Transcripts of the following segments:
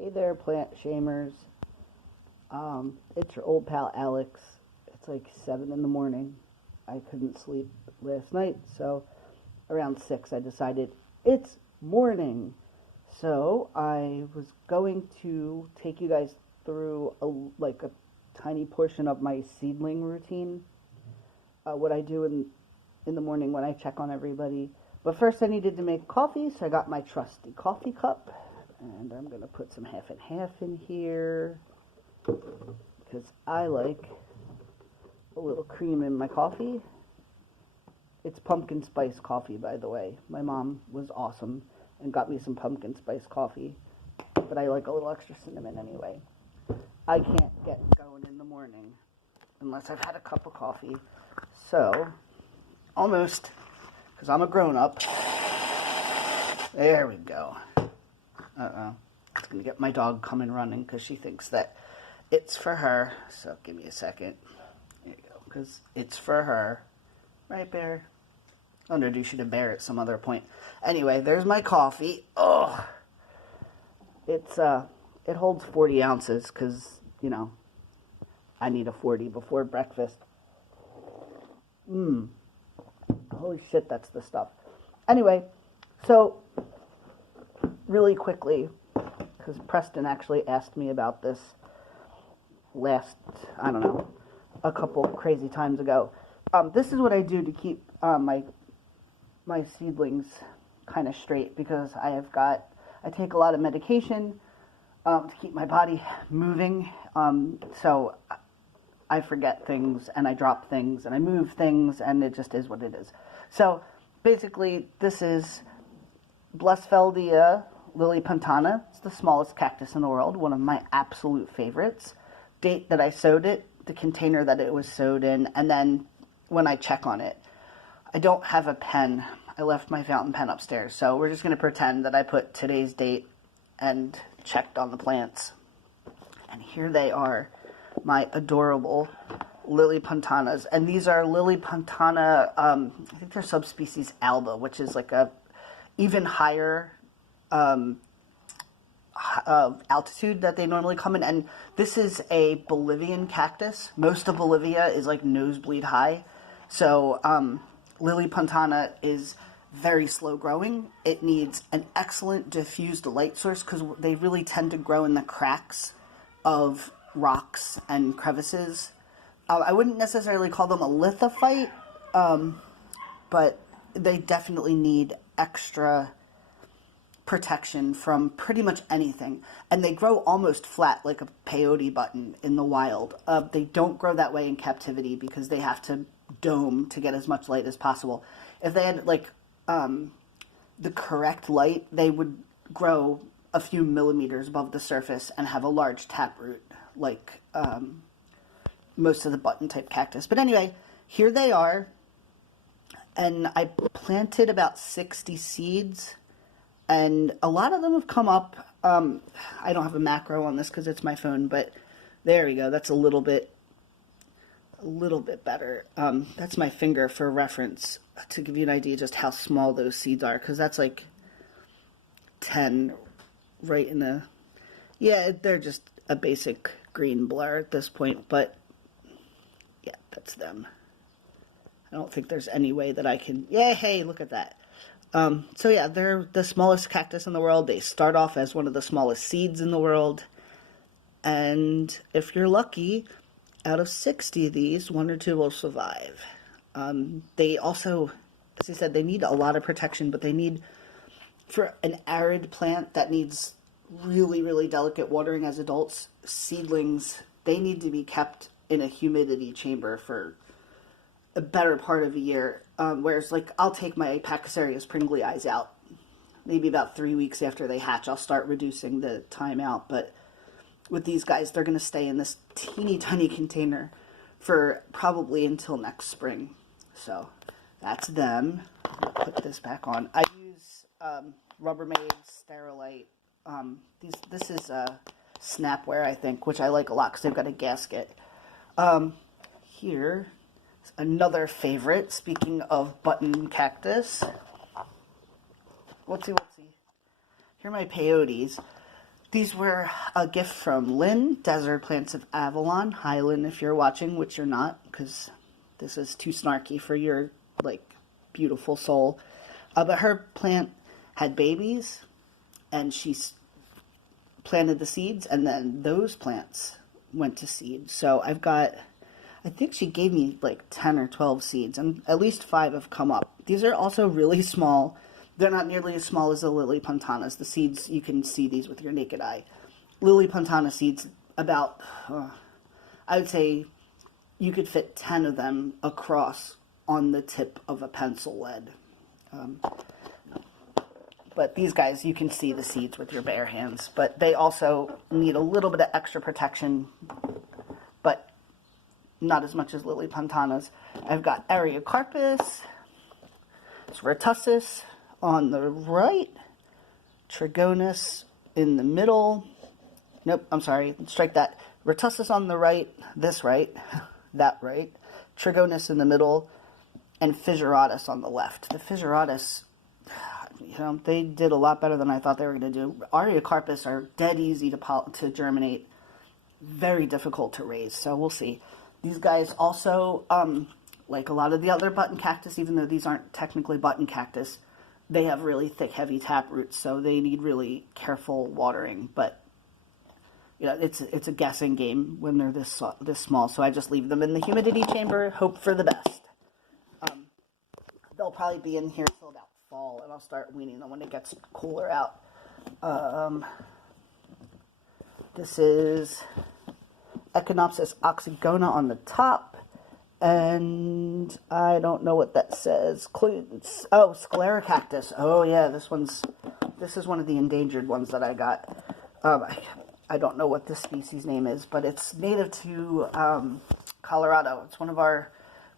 Hey there, plant shamers. It's your old pal Alex. It's like 7 in the morning. I couldn't sleep last night, so around 6 I decided it's morning. So I was going to take you guys through a tiny portion of my seedling routine. What I do in the morning when I check on everybody. But first I needed to make coffee, so I got my trusty coffee cup. And I'm going to put some half and half in here because I like a little cream in my coffee. It's pumpkin spice coffee, by the way. My mom was awesome and got me some pumpkin spice coffee, but I like a little extra cinnamon anyway. I can't get going in the morning unless I've had a cup of coffee. So, almost, because I'm a grown-up. There we go. It's going to get my dog coming running because she thinks that it's for her. So give me a second. There you go. Because it's for her. Right, Bear? I'll introduce you to Bear at some other point. Anyway, there's my coffee. Oh, it holds 40 ounces because, you know, I need a 40 before breakfast. Holy shit, that's the stuff. Anyway, so really quickly, because Preston actually asked me about this last, I don't know, a couple crazy times ago. This is what I do to keep my seedlings kind of straight, because I take a lot of medication to keep my body moving, so I forget things, and I drop things, and I move things, and it just is what it is. So, basically, this is Blessfeldia lilliputana. It's the smallest cactus in the world, one of my absolute favorites. Date that I sowed it, the container that it was sowed in, and then when I check on it. I don't have a pen. I left my fountain pen upstairs, so we're just going to pretend that I put today's date and checked on the plants. And here they are, my adorable lillipuntanas. And these are lilliputana, I think they're subspecies alba, which is like a even higher altitude that they normally come in. And this is a Bolivian cactus. Most of Bolivia is like nosebleed high. So lillipuntana is very slow growing. It needs an excellent diffused light source because they really tend to grow in the cracks of rocks and crevices. I wouldn't necessarily call them a lithophyte, but they definitely need extra protection from pretty much anything. And they grow almost flat like a peyote button in the wild. They don't grow that way in captivity because they have to dome to get as much light as possible. If they had like the correct light, they would grow a few millimeters above the surface and have a large taproot like most of the button type cactus. But anyway, here they are. And I planted about 60 seeds, and a lot of them have come up. I don't have a macro on this because it's my phone, but there we go. That's a little bit better. That's my finger for reference to give you an idea just how small those seeds are, because that's like 10 right in the, yeah, they're just a basic green blur at this point, but yeah, that's them. I don't think there's any way that I can, yeah, hey, look at that. So yeah, they're the smallest cactus in the world. They start off as one of the smallest seeds in the world, and if you're lucky, out of 60 of these, 1 or 2 will survive. They also, as I said, they need a lot of protection, but they need, for an arid plant that needs really, really delicate watering as adults, seedlings, they need to be kept in a humidity chamber for a better part of a year. Whereas, like, I'll take my Pachysarias pringlei out maybe about 3 weeks after they hatch. I'll start reducing the time out, but with these guys, they're going to stay in this teeny tiny container for probably until next spring. So that's them. I'll put this back on. I use Rubbermaid Sterilite. This is Snapware, I think, which I like a lot because they've got a gasket. Here, another favorite. Speaking of button cactus. Whoopsie. Here are my peyotes. These were a gift from Lynn, Desert Plants of Avalon. Hi, Lynn, if you're watching, which you're not, because this is too snarky for your, like, beautiful soul. But her plant had babies, and she planted the seeds, and then those plants went to seed. So I've got, I think she gave me like 10 or 12 seeds, and at least 5 have come up. These are also really small. They're not nearly as small as the Lily Pontanas. The seeds, you can see these with your naked eye. Lily Pontana seeds, about, I would say you could fit 10 of them across on the tip of a pencil lead. But these guys, you can see the seeds with your bare hands. But they also need a little bit of extra protection, but not as much as Lily Pontanas. I've got Ariocarpus, Retussis on the right, Trigonus in the middle. Nope, I'm sorry, strike that. Retussis on the right, this right, that right. Trigonus in the middle, and Fissuratus on the left. The Fissuratus, you know, they did a lot better than I thought they were going to do. Ariocarpus are dead easy to germinate, very difficult to raise, so we'll see. These guys also, like a lot of the other button cactus, even though these aren't technically button cactus, they have really thick, heavy tap roots, so they need really careful watering. But you know, it's a guessing game when they're this small. So I just leave them in the humidity chamber, hope for the best. They'll probably be in here till about fall, and I'll start weaning them when it gets cooler out. This is Echinopsis oxygona on the top. And I don't know what that says. Oh, Sclerocactus. Oh yeah, this is one of the endangered ones that I got. I don't know what this species name is, but it's native to Colorado. It's one of our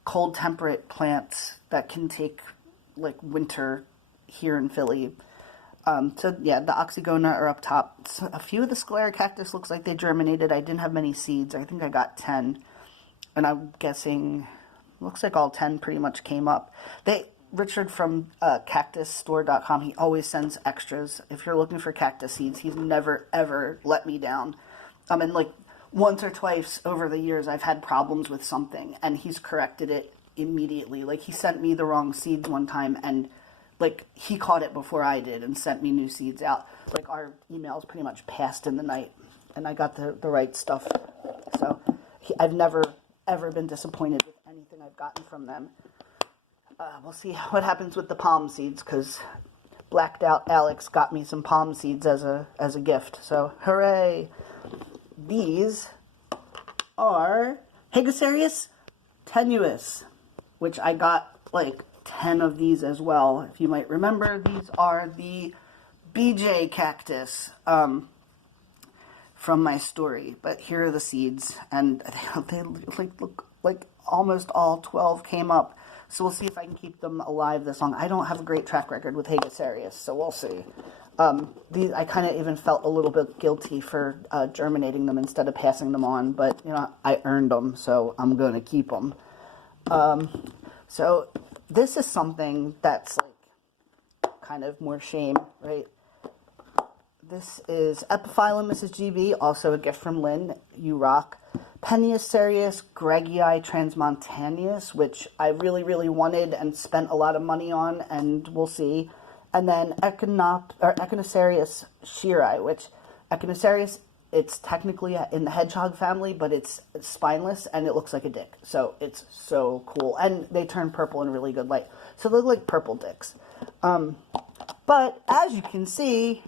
cold temperate plants that can take like winter here in Philly. So yeah, the oxygona are up top. So a few of the Sclerocactus looks like they germinated. I didn't have many seeds. I think I got 10. And I'm guessing, looks like all 10 pretty much came up. Richard from cactusstore.com, he always sends extras. If you're looking for cactus seeds, he's never, ever let me down. And like once or twice over the years, I've had problems with something, and he's corrected it immediately. Like he sent me the wrong seeds one time, and like he caught it before I did and sent me new seeds out. Like our emails pretty much passed in the night, and I got the right stuff. So I've never ever been disappointed with anything I've gotten from them. We'll see what happens with the palm seeds, because Blacked Out Alex got me some palm seeds as a gift. So hooray! These are Hegosarius tenuis, which I got like 10 of these as well. If you might remember, these are the BJ cactus from my story, but here are the seeds, and they look like almost all 12 came up, so we'll see if I can keep them alive this long. I don't have a great track record with Hegosarius, so we'll see. These, I kind of even felt a little bit guilty for germinating them instead of passing them on, but you know, I earned them, so I'm going to keep them. So this is something that's like kind of more shame, right? This is Epiphyllum Mrs. GB, also a gift from Lynn. You rock. Peniacerius gregii transmontaneus, which I really, really wanted and spent a lot of money on, and we'll see. And then Echinocerius shiri, which Echinocerius, it's technically in the hedgehog family, but it's spineless and it looks like a dick. So it's so cool. And they turn purple in really good light. So they look like purple dicks. But as you can see,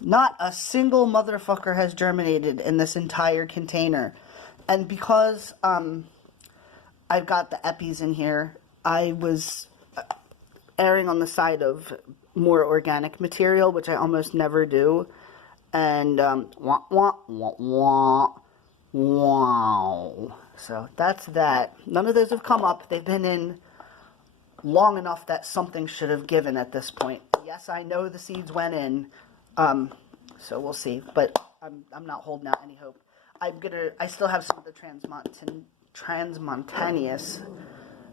not a single motherfucker has germinated in this entire container. And because I've got the epis in here, I was erring on the side of more organic material, which I almost never do. And wah, wah, wah, wah, wow. So that's that. None of those have come up. They've been in long enough that something should have given at this point. Yes, I know the seeds went in. So we'll see, but I'm not holding out any hope. I still have some of the transmontaneous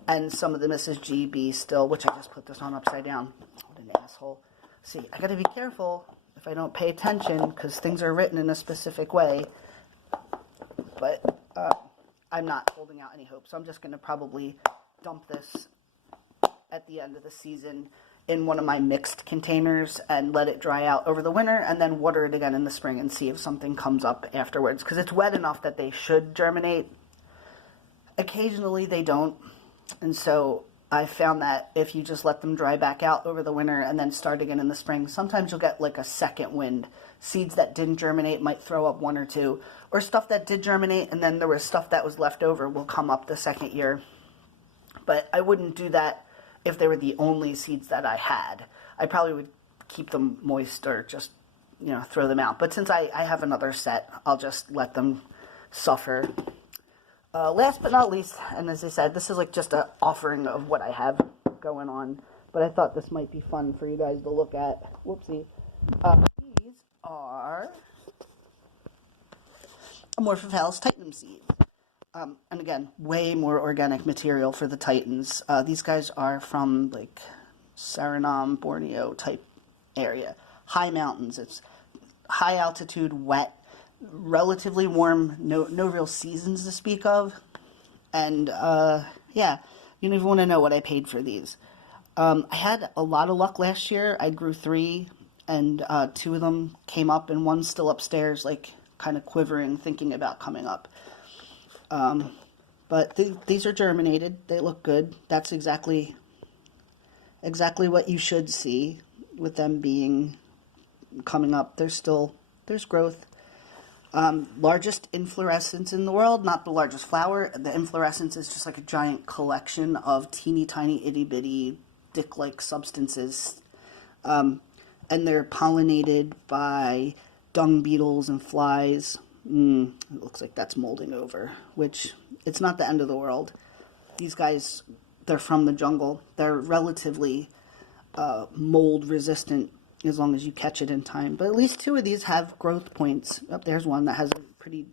and some of the Mrs. GB still, which I just put this on upside down. What an asshole. See, I gotta be careful. if I don't pay attention, because things are written in a specific way. But I'm not holding out any hope, so I'm just going to probably dump this at the end of the season in one of my mixed containers and let it dry out over the winter, and then water it again in the spring and see if something comes up afterwards, because it's wet enough that they should germinate. Occasionally they don't, and so I found that if you just let them dry back out over the winter and then start again in the spring, sometimes you'll get like a second wind. Seeds that didn't germinate might throw up one or two, or stuff that did germinate and then there was stuff that was left over will come up the second year. But I wouldn't do that if they were the only seeds that I had. I probably would keep them moist or just, throw them out. But since I have another set, I'll just let them suffer. Last but not least, and as I said, this is like just an offering of what I have going on, but I thought this might be fun for you guys to look at. Whoopsie. These are Amorphophallus titanum seeds. And again, way more organic material for the Titans. These guys are from like Suriname, Borneo type area. High mountains. It's high altitude, wet, relatively warm, no real seasons to speak of. And yeah, you don't even want to know what I paid for these. I had a lot of luck last year. I grew 3 and 2 of them came up and one's still upstairs, like kind of quivering, thinking about coming up. But these are germinated. They look good. That's exactly what you should see with them being coming up. There's growth. Largest inflorescence in the world, not the largest flower. The inflorescence is just like a giant collection of teeny tiny itty bitty dick-like substances. And they're pollinated by dung beetles and flies. It looks like that's molding over, which it's not the end of the world. These guys, they're from the jungle. They're relatively mold resistant as long as you catch it in time. But at least 2 of these have growth points. Oh, there's one that has a pretty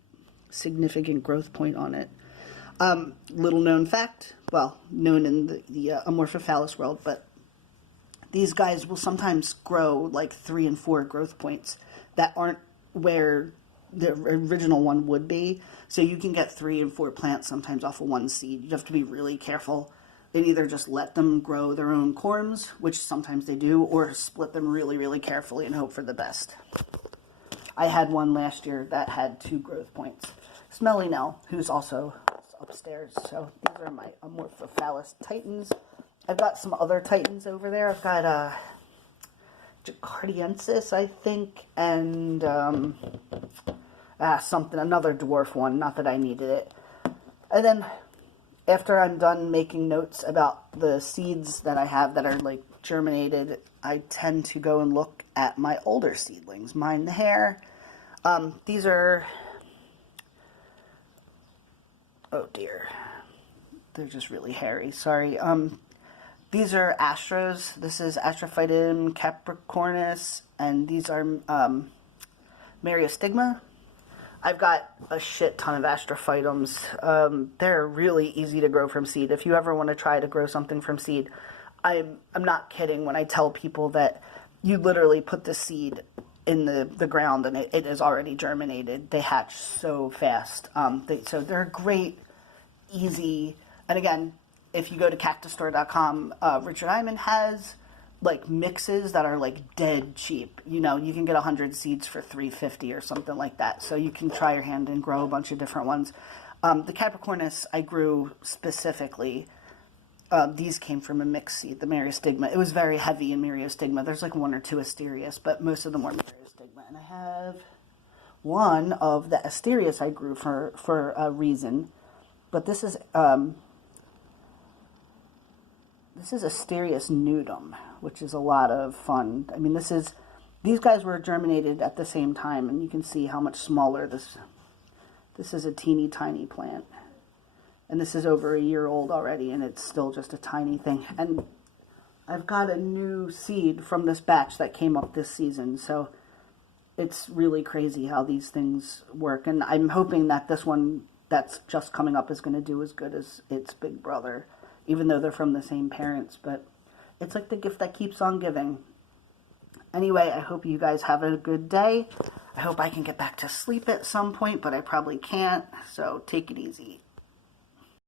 significant growth point on it. Little known fact, well, known in the Amorphophallus world, but these guys will sometimes grow like 3 and 4 growth points that aren't where the original one would be. So you can get 3 and 4 plants sometimes off of one seed. You have to be really careful and either just let them grow their own corms, which sometimes they do, or split them really, really carefully and hope for the best. I had one last year that had 2 growth points. Smelly Nell, who's also upstairs. So these are my Amorphophallus titans. I've got some other titans over there. I've got Jacardiensis, I think, and another dwarf one. Not that I needed it. And then after I'm done making notes about the seeds that I have that are like germinated, I tend to go and look at my older seedlings. Mind the hair. These are, oh dear, they're just really hairy. Sorry. These are astros. This is Astrophytum capricornus, and these are Myriostigma. I've got a shit ton of astrophytums. They're really easy to grow from seed. If you ever want to try to grow something from seed, I'm not kidding when I tell people that you literally put the seed in the ground and it is already germinated. They hatch so fast. So they're great, easy, and again, if you go to cactusstore.com, Richard Iman has like mixes that are like dead cheap. You can get 100 seeds for $3.50 or something like that. So you can try your hand and grow a bunch of different ones. The Capricornus I grew specifically. These came from a mixed seed, the Myriostigma. It was very heavy in Myriostigma. There's like 1 or 2 Asterias, but most of them were Myriostigma. And I have one of the Asterias I grew for a reason. But this is Asterias nudum, which is a lot of fun. I mean, these guys were germinated at the same time, and you can see how much smaller this is. A teeny tiny plant, and this is over a year old already, and it's still just a tiny thing. And I've got a new seed from this batch that came up this season, so it's really crazy how these things work. And I'm hoping that this one that's just coming up is going to do as good as its big brother, even though they're from the same parents. But it's like the gift that keeps on giving. Anyway, I hope you guys have a good day. I hope I can get back to sleep at some point, but I probably can't. So take it easy.